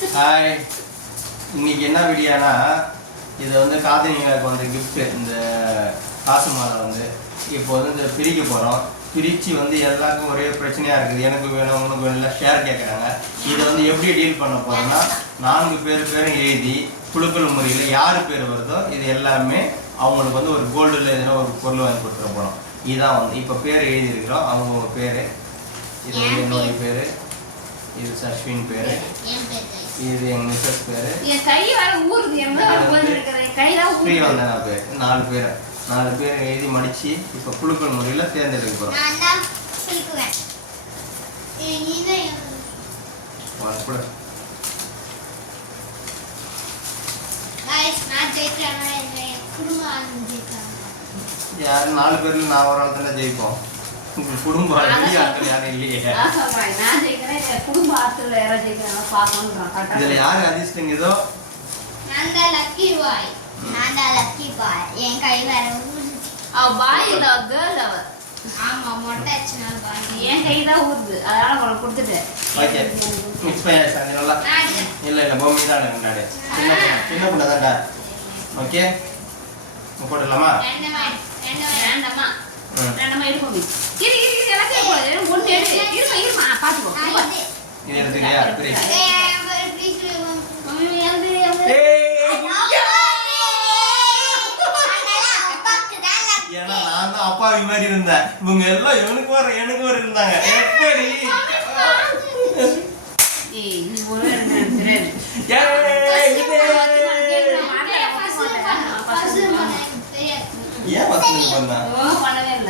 Hi இன்னைக்கு என்ன வீடியோனா இது வந்து காதலிங்களுக்கு வந்து கிஃப்ட்டு இந்த காசு மாலை வந்து. இப்போ வந்து இந்த பிரிக்க போகிறோம் பிரித்து வந்து எல்லாருக்கும் ஒரே பிரச்சனையாக இருக்குது. எனக்கு வேணும் உனக்கு வேணும் ஷேர் கேட்குறாங்க இதை வந்து எப்படி டீல் பண்ண போகிறோம்னா நான்கு பேர் பேரும் எழுதி குழுக்கள் முறையில் யார் பேர் வருதோ இது எல்லாமே அவங்களுக்கு வந்து ஒரு கோல்டில் எதுனா ஒரு பொருள் வாங்கி கொடுத்துட போகிறோம் இதுதான் வந்து இப்போ பேர் எழுதியிருக்கிறோம். அவங்கவுங்க பேர் இது வந்து என்னுடைய பேர் இது சஷ்வின் பேர். என் பேர். இது எங்க மிஸ்ஸஸ் பேரு? என் கை வேற ஊறுது எங்க உட்காந்துருக்கிறேன் என் கைதான் ஸ்ரீ ஊறுது வந்தனா பேர். நாலு பேர். நாலு பேர் எழுதி மடிச்சு இப்போ குழுக்கள் முறையில் தேர்ந்தெடுக்க போகிறோம் நான் தான் குளிக்குவேன் இதுதான் என் கூட. நான் யார்? நாலு பேர்ல நான் ஒரு ஆள் தானே ஜெயிப்போம். உங்க குடும்ப ஆள் வெளிய ஆட்கள் யாரும் இல்லையே. குடும்ப ஆத்துல யாராவது ஜெயிக்கிறாங்க பார்க்கணும் இதுல யாரு அதிர்ஷ்டம் ஏதோ நான் தான் லக்கி பாய் நான் தான் லக்கி பாய் என் கை வேற அவ பாய் இல்ல கேர்ள் அவ. ஆமா மொட்டை அடிச்சுனா பாய் என் கை தான் ஊறுது அதனால உனக்கு கொடுத்துட்டேன். ஓகே மிக்ஸ் பண்ணியாச்சு அது நல்லா. இல்ல இல்ல பொம்மை தான் கொண்டாடு சின்ன பொண்ணு சின்ன பொண்ணு தான்டா. ஓகே போட்டுடலாமா? வாய். வேண்டாமா ம். வேண்டாமா எடுப்போம் இரு இரு இரு எல்லாத்தையும் போடு. ஒன்று எடு. இருமா இருமா. பாத்துக்கோ நான் ரொம்ப. இது. இது எடுத்துக்கிறியா பிரி ஏய், என் பேர் please சொல்லுங்க. மம்மி, எழுது, எழுது. அதனால அப்பாக்கு தான் lucky. ஏன்னா நான் தான் அப்பாவி மாதிரி இருந்தேன். இவங்க எல்லாம் எனக்கு வர எனக்கு வர இருந்தாங்க. எப்படி ஏய், நீ ஒரு ரெண்டு ரெண்டு தெரியாது. ஏய், இது. First one எனக்கு தெரியாது. ஏன் வசந்த் பண்ணா ஓ, பண்ணவே இல்ல. ஏய், இது என்ன வசந்த் எனக்கு பண்ணா தெரியாது. அதெல்லாம் கிடையாது. யாரு எல்லாம் பேர் எழுதி முடிவு ஃபர்ஸ்ட் வந்து நாமத்துல ஒத்துக்கணும் நீ அப்புறம் வேற என்ன? யாரும் படிச்சு வச்சிருக்க, முதல்ல ஒரு இடத்துல படிச்சு வச்சிருக்க, பத்து இடத்துல படிச்சு வச்சிருக்க. என்ன தப்பு அவன் நானே எடுத்து அப்படியே மட்டும் வச்சுட்டு வந்துட்டு பார்க்கக்கூடாது. பார்க்காம பண்ணேன். ஆ. எனக்கு தெரியாது, இது நான் ஒத்துக்க மாட்டேன் சரி, first ஓகே, இன்னொரு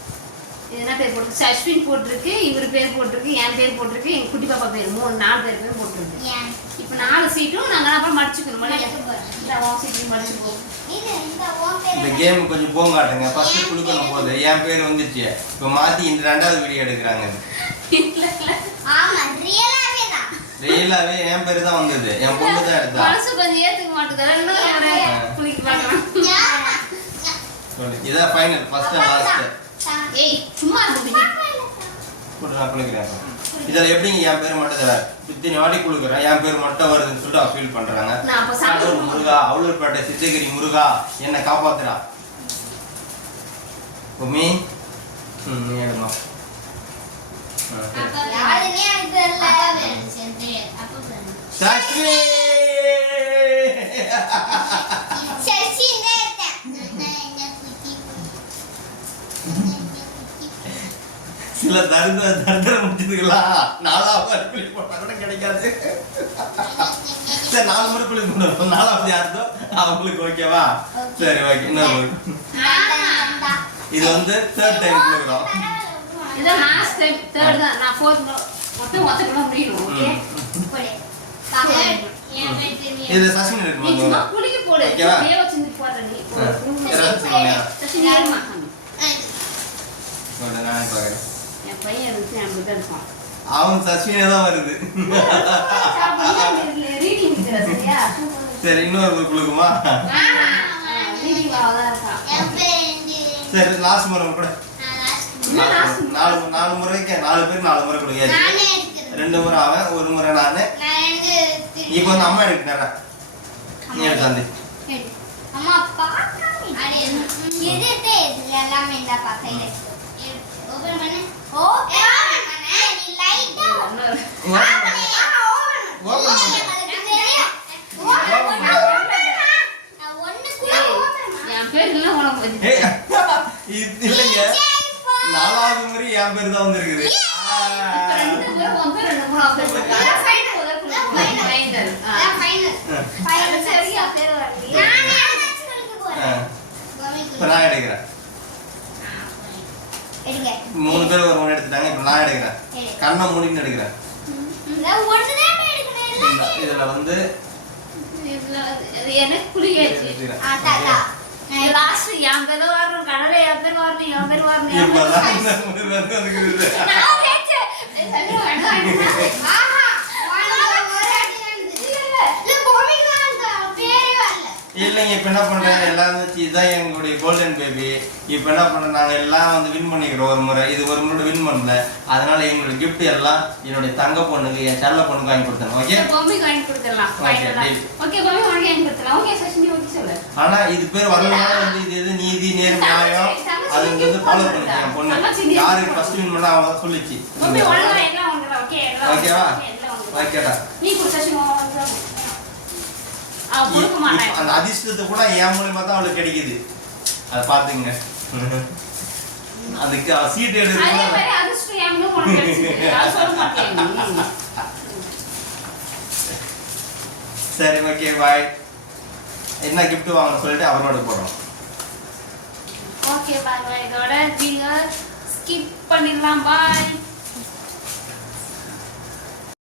என்ன பேர் போட்டிருக்கு அஸ்வின் போட்டிருக்கு இவர் பேர் போட்டிருக்கு என் பேர் போட்டிருக்கு எங்க குட்டி பாப்பா பேர். மூணு நாலு பேர் பேர் போட்டிருக்கு? இப்போ நாலு சீட்டும் நாங்க அப்புறம் மடிச்சுக்கணும். சீட்டையும் மடிச்சுக்கோ இது இந்த? கேம் கொஞ்சம் போங்காட்டுங்க ஃபர்ஸ்ட் குடுக்கணும் போது. என் பேர் வந்துச்சு இப்போ மாத்தி இந்த ரெண்டாவது வீடியோ எடுக்கிறாங்க. இல்ல இல்ல. ஆமா ரியலாவே என் பேர் தான் வந்தது. என் பொண்ணு தான் எடுத்தா. மனசு கொஞ்சம் ஏத்துக்க மாட்டேங்குது குளிக்க இதான் ஃபைனல் ஃபர்ஸ்ட் லாஸ்ட். ஏய் சும்மா. இதுல எப்படிங்க என் பேர் மட்டும் தராது இத்தனை வாட்டி குளிக்கிறேன் என் பேர் மட்டும் வருதுன்னு சொல்லிட்டு ஃபீல் பண்றாங்க. முருகா அவுளூர்பேட்டை சித்தகிரி முருகா என்னை காப்பாத்துறா உமி ம் நீ எடுமா ஆ, சரி. அப்ப யாருன்னே எனக்கு தெரியல. சரி, தெரியாது. அப்ப பாருங்க. சஷ்மி சச்சின் தான் எடுத்தேன். நான் எங்க குட்டி சில தரித்திர தரித்திர முடிச்சதுக்கெல்லாம் நாலாவது குளி போட்டா கூட கிடைக்காது. சரி நாலு முறை குளி போடணும் நாலாவது யாருதோ? அவங்களுக்கு ஓகேவா? சரி ஓகே. இன்னொரு ஆமா. இது வந்து தேர்ட் டைம் குளிக்கிறோம் இதான் லாஸ்ட் டைம் தேர்ட் தான். நான் ஃபோர்த் மொத்தம் ஒத்த கூட முடியணும் ஓகே இப்படி. பாப்பா, என் பேர் தெரியும். இது சஷ்மின் நீ இருக்கு சும்மா குளிக்க போடு. ஓகேவா? வச்சு என் பையன் தான் இருப்பான். அவன் தான் வருது. சரி இன்னொரு வந்து- சரி லாஸ்ட் முறை கூட? நாலு நாலு முறைக்கு? நாலு பேர் நாலு முறை எடுக்கிறேன். ரெண்டு முறை அவன் ஒரு முறை நானு. இப்போ வந்து அம்மா எடுக்கிறேன் நீ எடுத்து வந்து சரி. அம்மா பார்க்காம அடே, இது இது, இது எல்லாமே இந்த பக்கையில இல்லைங்க. நாலாவது முறை என் பேர் தான் வந்திருக்குது இப்ப ரெண்டு பேரும் உன் பேர் ரெண்டு மூணு பேர் இதான் final. இதான் final. ஃபைனல் இதான் final. Final. சரியா பேர் வரலையே நானே அழைச்சு கொடுக்க போறேன். இப்போ நான் எடுக்கிறேன் எடுங்க. மூணு பேர் ஒரு முறை எடுத்துட்டாங்க இப்போ நான் எடுக்கிறேன். கண்ணை மூடின்னு எடுக்கிறேன். இதுல வந்து எனக்கு புரியாச்சு எடுத்துக்கிறேன். ஆ, தாத்தா. நான் லாஸ்ட் என் பேர் வரணும் கடலை என் பேர் வரணும் வார்னிங் அவன் பேர் வார்னிங் இப்பதான் இந்த மாதிரி வந்து வந்துக்குது. நான் கேட்டேன் சரி வேண்டாம் ஆஹா உனக்கு ஒரு அடி நடந்துச்சு. இல்ல, பொம்மைக்கு தான் அந்த பேரே வரல. இல்லைங்க இப்ப என்ன பண்றேன் எல்லாம் வந்து இதுதான் எங்களுடைய கோல்டன் பேபி இப்ப என்ன பண்றோம் நாங்க எல்லாம் வந்து வின் பண்ணிக்கிறோம் ஒரு முறை. இது ஒரு முறை வின் பண்ணல. அதனால எங்களுடைய gift எல்லாம் என்னுடைய தங்க பொண்ணுக்கு என் செல்ல பொண்ணுக்கு வாங்கி கொடுத்தேன் ஓகே ஆனா இது பேர் வரலனால வந்து இது எது? நீதி நேர் நியாயம் அது வந்து ஃபாலோ பண்ணுச்சு என் பொண்ணு. யாரு ஃபர்ஸ்ட் வின் பண்ணா அவங்க சொல்லிச்சு. ஓகேவா. ஓகேடா நீ கொடுத்த சஷ்மி அவ கொடுக்க இ- மாட்டேன் இப்ப அந்த அதிர்ஷ்டத்தை கூட என் மூலியமா தான் அவளுக்கு கிடைக்குது. அதை பாத்துங்க அதுக்கு சீட் எடுத்து. சரி ஓகே பாய் என்ன gift வாங்கணும் சொல்லிட்டு அவரோட போடுறோம் ஓகே பாய் இதோட வீடியோ ஸ்கிப் பண்ணிடலாம். பாய்